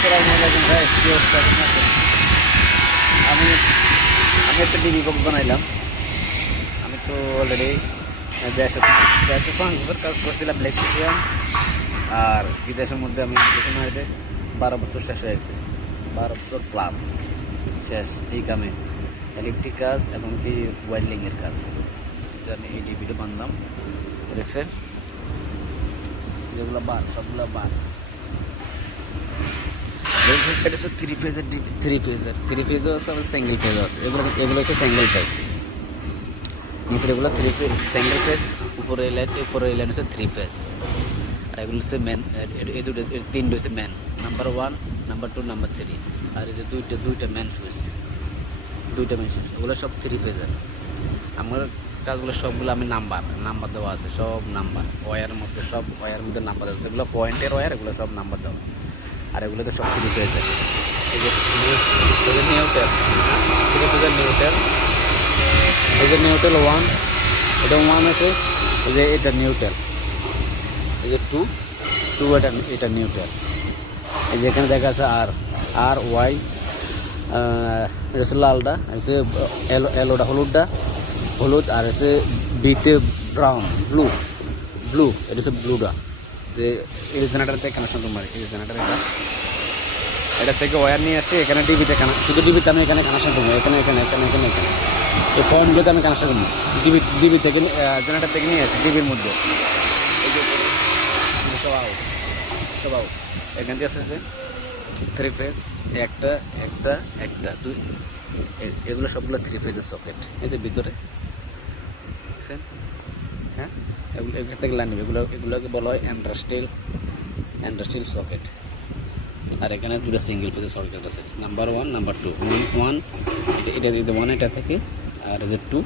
আসসালামাইকুম ভাই, কি অবস্থা কেমন আছেন? আমি আমি একটা ডিবি বক্স বানাইলাম। আমি তো অলরেডি দেড়শো দেড়শো 5 বছর কাজ করছিলাম ইলেকট্রিশিয়ান। আর বিদেশের মধ্যে আমি বিদেশে মারিতে 12 বছর শেষ হয়ে গেছে, 12 বছর প্লাস শেষ এই কামে, ইলেকট্রিক কাজ এবং কি ওয়েল্ডিংয়ের কাজ। আমি এই ডিবিটা বানলাম, দেখছেন যেগুলো বার, সবগুলো বার। এটা হচ্ছে থ্রি ফেজের থ্রি ফেজও আছে, আবার সিঙ্গেল ফেজও আছে। এগুলো হচ্ছে সিঙ্গেল ফেজ, নিচের এগুলো থ্রি ফেজ সিঙ্গেল ফেজ, উপরে লাইন হচ্ছে থ্রি ফেজ। আর এগুলো হচ্ছে মেন, এই দুটো তিনটে হচ্ছে মেন, নাম্বার 1, নাম্বার 2, নাম্বার 3। আর এই যে দুইটা মেন সুইচ, এগুলো সব থ্রি ফেজের। আমার কাজগুলো সবগুলো আমি নাম্বার দেওয়া আছে, সব নাম্বার ওয়্যারের মধ্যে, সব ওয়্যারের মধ্যে নাম্বার দেওয়া আছে। যেগুলো পয়েন্টের ওয়্যার এগুলো সব নাম্বার দেওয়া। আর এগুলো তো সব থ্রি ফেজের। এই যে নিউটেল, থ্রি ফেজের নিউটেল, এই যে নিউটেল 1, এটা 1 আছে। এই যে এটা নিউটেল, এই যে 2, এটা নিউটেল। এই যে এখানে দেখা আছে আর ওয়াই, এটা হচ্ছে লালটা, হচ্ছে এলোটা হলুদ, আর হচ্ছে বিতে ব্রাউন, ব্লু, এটা হচ্ছে ব্লুটা। যে এই জেনারেটার থেকে কানেকশন মারি, এই জেনারেটার এটা থেকে ওয়্যার নিয়ে আসছি এখানে ডিবিতে শুধু ডিবিতে আমি এখানে কানেকশন করবো, এখানে এই পয়েন্টগুলোতে আমি কানেকশন করবো। ডিবি থেকে জেনারেটার থেকে নিয়ে আসছি ডিবির মধ্যে। এই যে সব আউট এখান থেকে আসছে যে থ্রি ফেজ, একটা দুই, এগুলো সবগুলো থ্রি ফেজের সকেট। এই যে ভিতরে বুঝছেন, হ্যাঁ, এগুলো থেকে লাইন নেবে, এগুলোকে বলা হয় অ্যান্ড্রাস্টিল সকেট। আর এখানে দুটো সিঙ্গেল ফেজের সকেট আছে, নাম্বার 1, নাম্বার 2। 1 এটা 1 এটা থেকে, আর এই যে 2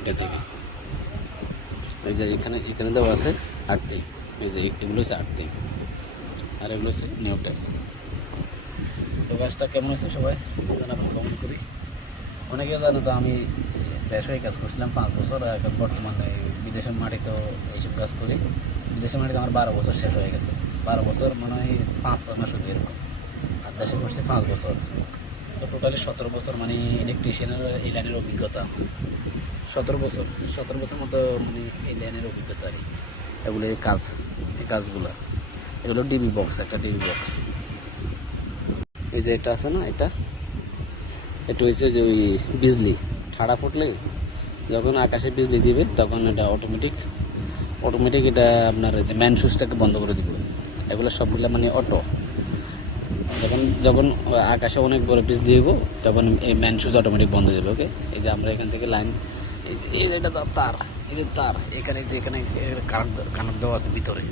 এটা থেকে। এই যে এখানে দেওয়া আছে আর্থিং, এই যে এগুলো হচ্ছে আর্থিং, আর এগুলো হচ্ছে নিউট্রাল। তো কাজটা কেমন হয়েছে সবাই জানাবেন, কমেন্ট করি। অনেকে জানো তো আমি দেশে কাজ করছিলাম 5 বছর, এখন বর্তমানে বিদেশের মাটিতেও এইসব কাজ করি। বিদেশের মাটিতে আমার 12 বছর শেষ হয়ে গেছে, 12 বছর মানে হয় 5-6 মাস হয়ে এরকম। আর দেশে করছি 5 বছর, তো টোটালি 17 বছর মানে ইলেকট্রিশিয়ানের এই লাইনের অভিজ্ঞতা। 17 বছর মতো মানে এই লাইনের অভিজ্ঞতা আর কি। এগুলো এই কাজগুলো, এগুলো ডিবি বক্স, একটা ডিবি বক্স। এই যে এটা আছে না, এটা হচ্ছে যে ওই বিজলি ঠাড়া ফুটলে যখন আকাশে বিজলি দিবে তখন এটা অটোমেটিক এটা আপনার যে ম্যান সুইচটাকে বন্ধ করে দিবে। এগুলো সবগুলো মানে অটো, যখন আকাশে অনেক বড় বিজলি দিব তখন এই ম্যান সুইচ অটোমেটিক বন্ধ হয়ে যাবে। ওকে, এই যে আমরা এখান থেকে লাইন, এই যে এটা তার, এই যে তার এখানে কানেক্ট দেওয়া আছে ভিতরে,